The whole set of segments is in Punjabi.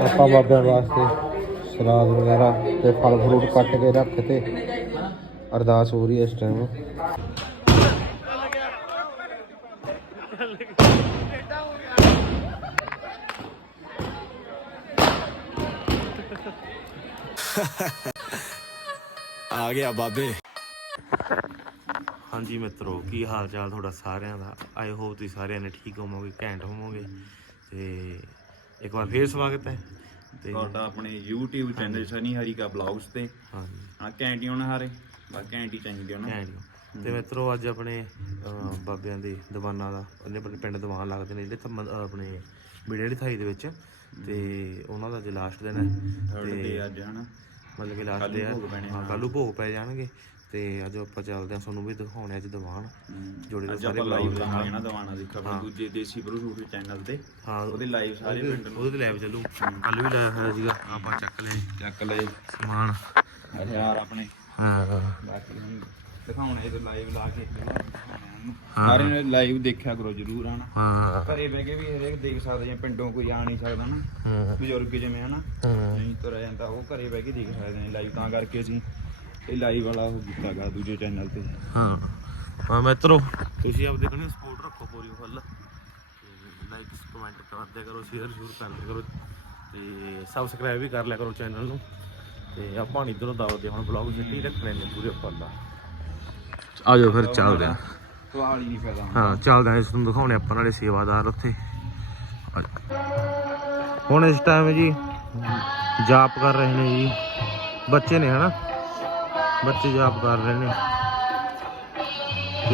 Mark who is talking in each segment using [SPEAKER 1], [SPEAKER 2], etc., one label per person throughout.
[SPEAKER 1] ਆਪਾਂ ਬਾਬਿਆਂ ਵਾਸਤੇ ਸਲਾਦ ਵਗੈਰਾ ਤੇ ਫਲ ਫਰੂਟ ਕੱਟ ਕੇ ਰੱਖ ਤੇ ਅਰਦਾਸ ਹੋ ਰਹੀ ਹੈ ਇਸ ਟਾਈਮ
[SPEAKER 2] ਆ ਗਿਆ ਬਾਬੇ।
[SPEAKER 3] ਹਾਂਜੀ ਮਿੱਤਰੋ ਕੀ ਹਾਲ ਚਾਲ ਤੁਹਾਡਾ ਸਾਰਿਆਂ ਦਾ? ਆਈ ਹੋਪ ਤੁਸੀਂ ਸਾਰਿਆਂ ਨੇ ਠੀਕ ਹੋਵੋਗੇ ਘੈਂਟ ਹੋਵੋਗੇ। ਤੇ ਇੱਕ ਵਾਰ ਫੇਰ ਸਵਾਗਤ ਹੈ। ਤੇ
[SPEAKER 4] ਤੁਹਾਡਾ ਆਪਣੇ YouTube channel Sunny Harika vlogs ਤੇ।
[SPEAKER 3] ਹਾਂਜੀ।
[SPEAKER 4] ਆ ਕੈਂਟੀ ਉਹਨਾਂ ਹਾਰੇ ਬਾ ਕੈਂਟੀ ਚਾਹੀਦੀ ਉਹਨਾਂ।
[SPEAKER 3] ਘੈਂਟ ਹੋ। ਤੇ ਮਿੱਤਰੋ ਅੱਜ ਆਪਣੇ ਅਹ, ਬਾਬਿਆਂ ਦੇ ਦੀਵਾਨਾਂ ਦਾ ਉਹਨੇ ਆਪਣੇ ਪਿੰਡ ਦੀਵਾਨ ਲੱਗਦੇ ਨੇ ਜਿਹੜੇ ਥੰਮ- ਅਹ, ਆਪਣੇ ਬਿੜੇ ਥਾਈ ਦੇ ਵਿੱਚ। ਤੇ ਉਹਨਾਂ ਦਾ ਅੱਜ ਲਾਸਟ ਦਿਨ ਹੈ।
[SPEAKER 4] ਥਰਡ ਡੇ ਅੱਜ ਹਨਾ?
[SPEAKER 3] ਮਤਲਬ ਕਿ ਲਾਸਟ ਆ।
[SPEAKER 4] ਭੋਗ ਪੈਣੇ,
[SPEAKER 3] ਹਾਂ ਕੱਲੂ ਭੋਗ ਪੈ ਜਾਣਗੇ। ਤੇ ਅੱਜ ਆਪਾਂ ਚੱਲਦੇ ਆ ਤੁਹਾਨੂੰ ਵੀ ਦਿਖਾਉਣੇ ਅੱਜ ਦੀਵਾਨ। ਜੋੜੇ ਦੇ ਸਾਰੇ
[SPEAKER 4] ਲਾਈਵ ਲਾਵਾਂਗੇ ਨਾ ਦਵਾਨਾ ਦੀ ਖਬਰ ਦੂਜੇ ਦੇਸੀ ਬਰੂ ਰੂਟ ਚੈਨਲ ਤੇ।
[SPEAKER 3] ਹਾਂ
[SPEAKER 4] ਉਹਦੇ ਲਾਈਵ ਸਾਰੇ ਪਿੰਡ ਨੂੰ।
[SPEAKER 3] ਉਹਦੇ ਤੇ ਲੈਬ ਚੱਲੂ। ਕੱਲ ਵੀ ਲਾਇਆ ਹੋਇਆ ਸੀਗਾ। ਆਪਾਂ ਚੱਕ ਲਏ।
[SPEAKER 4] ਚੱਕ ਲਏ।
[SPEAKER 3] ਸਮਾਨ।
[SPEAKER 4] ਹਥਿਆਰ ਆਪਣੇ।
[SPEAKER 3] ਹਾਂ।
[SPEAKER 4] ਬਾਕੀ ਦਿਖਾਉਣੇ ਤੇ ਲਾਈਵ ਲਾ ਕੇ। ਸਾਰੇ ਨੇ ਲਾਈਵ ਦੇਖਿਆ ਕਰੋ ਜਰੂਰ ਹਨਾ?
[SPEAKER 3] ਹਾਂ।
[SPEAKER 4] ਘਰੇ ਬਹਿ ਕੇ ਵੀ ਹਰੇਕ ਦੇਖ ਸਕਦੇ ਜਾਂ ਪਿੰਡੋਂ ਕੋਈ ਆ ਨਹੀਂ ਸਕਦਾ ਨਾ
[SPEAKER 3] ਹਾਂ।
[SPEAKER 4] ਬਜ਼ੁਰਗ ਜਿਵੇਂ ਹਨਾ? ਨਹੀਂ ਤੁਰਿਆ ਜਾਂਦਾ ਉਹ ਘਰੇ ਬਹਿ ਕੇ ਦੇਖ ਸਕਦੇ ਨੇ ਲਾਈਵ ਤਾਂ ਕਰਕੇ ਅਸੀਂ ਇਹ ਲਾਈਵ ਵਾਲਾ ਉਹ ਕੀਤਾਗਾ ਦੂਜੇ ਚੈਨਲ ਤੇ।
[SPEAKER 3] ਹਾਂ। ਹਾਂ ਮਿੱਤਰੋ। ਤੁਸੀਂ ਆਪ ਦੇਖਣੇ ਸਪੋਰਟ ਰੱਖੋ ਪੂਰੀ ਫੁੱਲ ਲਾਈਕ ਕਮੈਂਟ ਕਰਦੇ ਕਰੋ ਸ਼ੇਅਰ ਸ਼ੂਰ ਕਰਦੇ ਕਰੋ। ਤੇ ਸਬਸਕ੍ਰਾਈਬ ਵੀ ਕਰ ਲਿਆ ਕਰੋ ਚੈਨਲ ਨੂੰ। ਤੇ ਆਪਾਂ ਇਧਰੋਂ ਦਾਵਦੇ ਹੁਣ ਬਲੌਗ ਸਿੱਟੀ ਰੱਖਣੇ ਨੇ ਪੂਰੇ ਫੁੱਲ ਆ ਆਜੋ ਫਿਰ ਚੱਲਦੇ ਆ
[SPEAKER 4] ਸਵਾਲ ਹੀ ਨਹੀਂ ਪੈਦਾ
[SPEAKER 3] ਹਾਂ ਚੱਲਦੇ ਇਸ ਨੂੰ ਦਿਖਾਉਣੇ ਆਪਾਂ ਨਾਲੇ ਸੇਵਾਦਾਰ ਉੱਥੇ। ਹੁਣ ਇਸ ਟਾਈਮ ਜੀ, ਜਾਪ ਕਰ ਰਹੇ ਨੇ ਜੀ। ਬੱਚੇ ਨੇ ਹਨਾ? ਬੱਚੇ ਜਾਪ ਕਰ ਰਹੇ ਨੇ।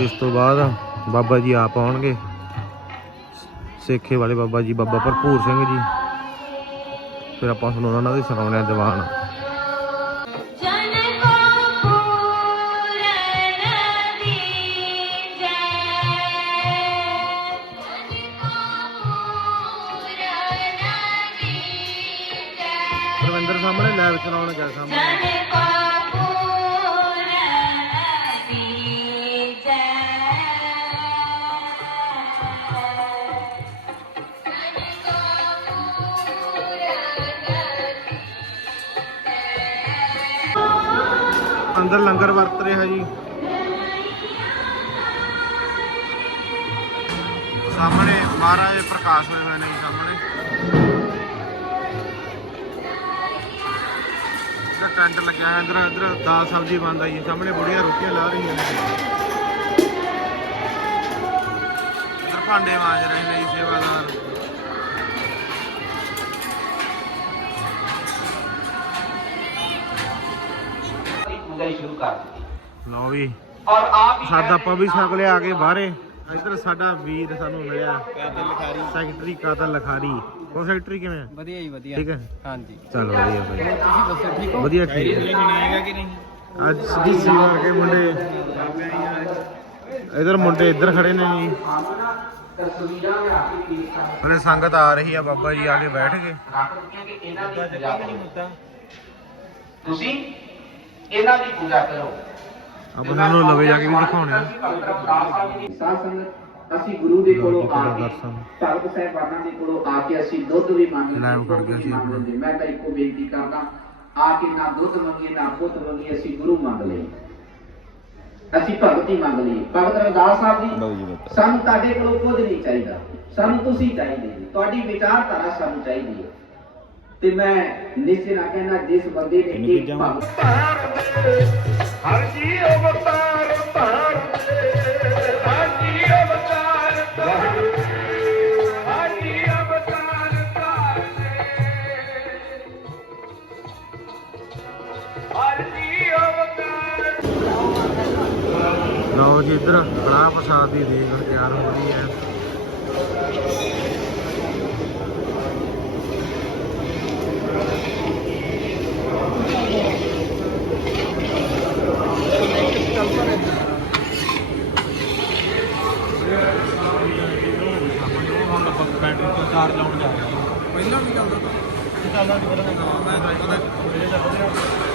[SPEAKER 3] ਇਸ ਤੋਂ ਬਾਅਦ ਬਾਬਾ ਜੀ ਆਪ ਆਉਣਗੇ। ਸੇਖੇ ਵਾਲੇ ਬਾਬਾ ਜੀ, ਬਾਬਾ ਭਰਪੂਰ ਸਿੰਘ ਜੀ। ਫਿਰ ਆਪਾਂ ਤੁਹਾਨੂੰ ਉਹਨਾਂ ਦੇ ਸੁਣਾਉਣੇ ਆ ਦੀਵਾਨ। ਪਰਵਿੰਦਰ ਸਾਹਮਣੇ ਲਾਈਵ ਚਲਾਉਣ ਗਿਆ ਸਾਹਮਣੇ। ਅੰਦਰ ਲੰਗਰ ਵਰਤ ਰਿਹਾ ਜੀ। ਸਾਹਮਣੇ ਮਹਾਰਾਜ ਪ੍ਰਕਾਸ਼ ਹੋਏ ਹੋਏ ਨੇ ਜੀ ਸਾਹਮਣੇ। ਇੱਕ ਟੈਂਟ ਲੱਗਿਆ ਹੈ ਇਧਰ ਇਧਰ ਦਾਲ ਸਬਜ਼ੀ ਬਣਦਾ ਜੀ ਸਾਹਮਣੇ ਬੁੜੀਆਂ ਰੋਟੀਆਂ ਲਾ ਰਹੀਆਂ ਨੇ। ਇਧਰ ਭਾਂਡੇ ਮਾਂਜ ਰਹੇ ਨੇ ਸੇਵਾਦਾਰ।
[SPEAKER 5] ਮੰਗਾਈ ਔਰ ਆਪ
[SPEAKER 3] ਸਾਡਾ ਆਪਾਂ ਵੀ ਲਿਆ ਆ ਕੇ ਬਾਹਰੇ। ਇਧਰ ਸਾਡਾ ਵੀਰ ਸਾਨੂੰ ਮਿਲਿਆ। ਕਾਤਲ ਲਖਾਰੀ। ਸੈਕਟਰੀ ਕਾਤਲ ਲਖਾਰੀ। ਹੋਰ ਸੈਕਟਰੀ ਕਿਵੇਂ ਆ?
[SPEAKER 6] ਵਧੀਆ ਜੀ ਵਧੀਆ।
[SPEAKER 3] ਠੀਕ ਹੈ?
[SPEAKER 6] ਹਾਂਜੀ।
[SPEAKER 3] ਚਲ ਵਧੀਆ ਵਧੀਆ
[SPEAKER 6] ਤੁਸੀਂ ਦੱਸੋ ਠੀਕ ਹੋ?
[SPEAKER 3] ਵਧੀਆ ਠੀਕ ਹੈ।
[SPEAKER 4] ਬਣਾਏਗਾ ਕਿ ਨਹੀਂ?
[SPEAKER 3] ਅੱਜ ਸਿੱਧੀ ਸੀ ਵਰਗੇ ਮੁੰਡੇ। ਇਧਰ ਮੁੰਡੇ ਇੱਧਰ ਖੜੇ ਨੇ ਜੀ। ਉਹਨੇ ਸੰਗਤ ਆ ਰਹੀ ਆ ਬਾਬਾ ਜੀ ਆ ਕੇ ਬੈਠ ਗਏ।
[SPEAKER 5] ਤੁਸੀਂ ਇਹਨਾਂ ਦੀ ਪੂਜਾ ਕਰੋ।
[SPEAKER 3] ਆਪਣਾ ਨੂੰ ਲਵੇ ਜਾ ਕੇ ਵੀ ਦਿਖਾਉਣੇ ਆ।
[SPEAKER 5] ਅਸੀਂ ਗੁਰੂ ਦੇ ਕੋਲੋਂ ਆ ਕੇ। ਭਗਤ ਸਾਹਿਬਾਨਾਂ ਦੇ ਕੋਲੋਂ ਆ ਕੇ ਅਸੀਂ ਦੁੱਧ ਵੀ ਮੰਗ ਲੈਂਦੇ। ਮੈਂ ਤਾਂ ਇੱਕੋ ਬੇਨਤੀ ਕਰਦਾ ਆ ਕੇ ਨਾ ਦੁੱਧ ਮੰਗੀਏ ਨਾ ਪੁੱਤ ਮੰਗੀਏ ਅਸੀਂ ਗੁਰੂ ਮੰਗ ਲਈਏ ਅਸੀਂ ਭਗਤੀ ਮੰਗ ਲਈਏ ਭਗਤ ਰਵਿਦਾਸ ਸਾਹਿਬ ਜੀ ਸਾਨੂੰ ਤੁਹਾਡੇ ਕੋਲੋਂ ਕੁਝ ਨਹੀਂ ਚਾਹੀਦਾ ਸਾਨੂੰ ਤੁਸੀਂ ਚਾਹੀਦੇ ਜੀ ਤੁਹਾਡੀ ਵਿਚਾਰਧਾਰਾ ਸਾਨੂੰ ਚਾਹੀਦੀ ਹੈ ਤੇ ਮੈਂ ਨਿਸ਼ਚੈ ਨਾਲ ਕਹਿੰਦਾ ਜਿਸ ਬੰਦੇ ਨੇ ਇੱਕ? ਭਗਤ
[SPEAKER 3] ਲਓ ਜੀ ਇੱਧਰ ਕੜਾਹ ਪ੍ਰਸਾਦ ਦੀ ਦੇਗ ਤਿਆਰ ਹੋ ਰਹੀ ਹੈ। ਚਾਰ ਲਾਉਣ ਜਾ ਰਿਹਾ ਪਹਿਲਾਂ ਵੀ ਚੱਲਦਾ ਚੱਲਦਾ ਨਹੀਂ ਪਤਾ ਮੈਂ ਪਤਾ ਮੇਰੇ ਦਾ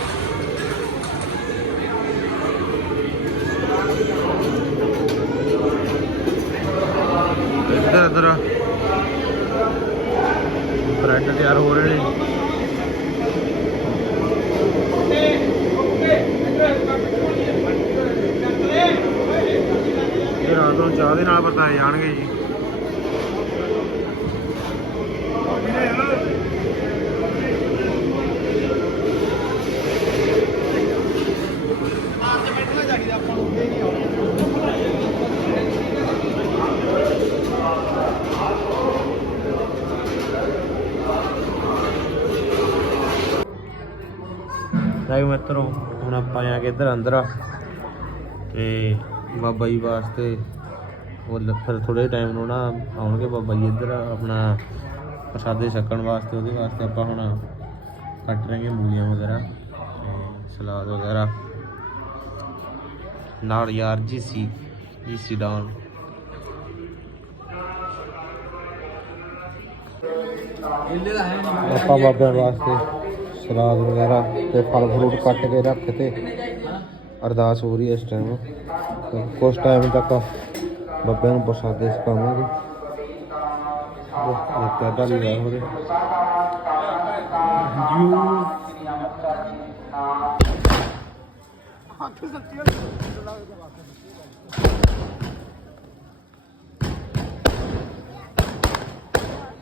[SPEAKER 3] ਚਾਹ ਦੇ ਨਾਲ ਵਰਤਾਏ ਜਾਣਗੇ ਜੀ। ਲਾਈਵ ਮਿੱਤਰੋ, ਹੁਣ ਆਪਾਂ ਆ ਕੇ ਇੱਧਰ ਅੰਦਰ ਤੇ ਬਾਬਾ ਜੀ ਵਾਸਤੇ ਉਹ ਫਿਰ ਥੋੜੇ ਟਾਈਮ ਨੂੰ ਨਾ ਆਉਣਗੇ ਬਾਬਾ ਜੀ ਇੱਧਰ, ਆਪਣਾ ਪ੍ਰਸਾਦੇ ਛਕਣ ਵਾਸਤੇ, ਉਹਦੇ ਵਾਸਤੇ ਆਪਾਂ ਹੁਣ ਕੱਟ ਰਹੇ ਹਾਂ ਮੂਲੀਆਂ ਵਗੈਰਾ ਸਲਾਦ ਵਗੈਰਾ। ਨਾਲ ਯਾਰ ਜੀ ਸੀ ਜੀ ਸੀ ਡਾਊਨ।
[SPEAKER 1] ਆਪਾਂ ਬਾਬਿਆਂ ਵਾਸਤੇ ਸਲਾਦ ਵਗੈਰਾ ਤੇ ਫਲ ਫਰੂਟ ਕੱਟ ਕੇ ਰੱਖ ਤੇ ਅਰਦਾਸ ਹੋ ਰਹੀ ਹੈ ਇਸ ਟਾਈਮ ਕੁਝ ਟਾਈਮ ਤੱਕ ਬਾਬਿਆਂ ਨੂੰ ਪ੍ਰਸਾਦੇ ਛਕਾਵਾਂਗੇ ਇਹ ਕਾਦਾ ਲਿਆ ਹੋਰੇ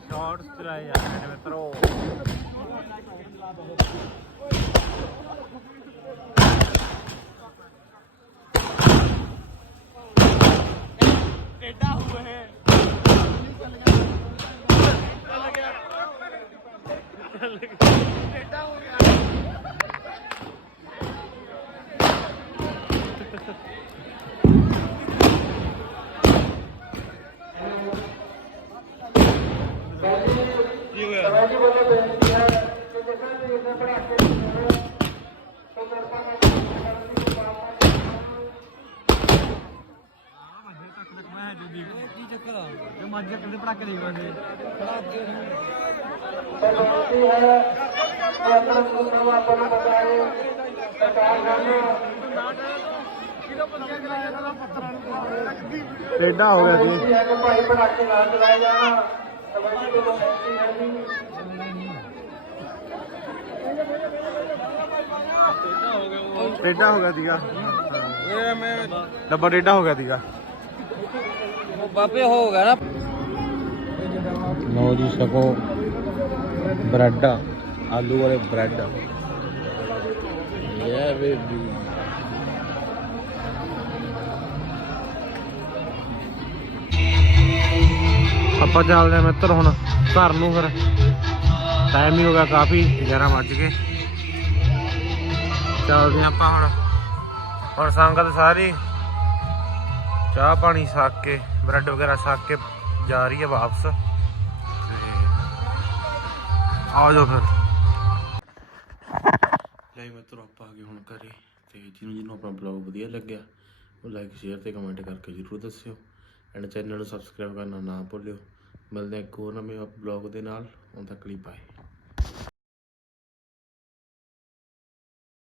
[SPEAKER 3] ਸ਼ਾਰਟਸ ਚਲਾਏ ਜਾ ਰਹੇ ਨੇ ਮਿੱਤਰੋ।
[SPEAKER 1] ਟੇਡਾ ਹੋ ਗਿਆ ਜੀ
[SPEAKER 3] ਟੇਡਾ ਹੋ ਗਿਆ ਸੀਗਾ ਡੱਬਾ ਟੇਡਾ ਹੋ ਗਿਆ ਸੀਗਾ
[SPEAKER 1] ਲਓ ਜੀ ਸਕੋ ਬ੍ਰੈਡ, ਆਲੂ ਵਾਲੇ ਬ੍ਰੈਡ। ਯਾ ਬੇਬੀ
[SPEAKER 3] ਆਪਾਂ ਚੱਲਦੇ ਆ ਮਿੱਤਰ ਹੁਣ ਘਰ ਨੂੰ ਫਿਰ। ਟਾਈਮ ਹੀ ਹੋ ਗਿਆ ਕਾਫੀ 11 ਵੱਜ ਗਏ। ਚੱਲਦੇ ਹਾਂ ਆਪਾਂ ਹੁਣ। ਹੁਣ ਸੰਗਤ ਸਾਰੀ ਚਾਹ ਪਾਣੀ ਸਾਕ ਕੇ, ਬ੍ਰੈਡ ਵਗੈਰਾ ਸਾਕ ਕੇ ਜਾ ਰਹੀ ਹੈ ਵਾਪਸ। ਆ ਜਾਓ ਫਿਰ। ਲੈ ਮਿੱਤਰੋ, ਆਪਾਂ ਆ ਗਏ ਹੁਣ ਘਰੇ ਤੇ ਜਿਹਨੂੰ ਜਿਹਨੂੰ ਆਪਣਾ ਬਲੌਗ ਵਧੀਆ ਲੱਗਿਆ, ਉਹ ਲਾਈਕ ਸ਼ੇਅਰ ਤੇ ਕਮੈਂਟ ਕਰਕੇ ਜਰੂਰ ਦੱਸਿਓ। ਐਂਡ ਚੈਨਲ ਨੂੰ ਸਬਸਕ੍ਰਾਈਬ ਕਰਨਾ ਨਾ ਭੁੱਲਿਓ। ਮਿਲਦੇ ਹਾਂ ਇੱਕ ਹੋਰ ਨਵੇਂ ਬਲੌਗ ਦੇ ਨਾਲ। ਉਦੋਂ ਤੱਕ ਲਈ ਬਾਏ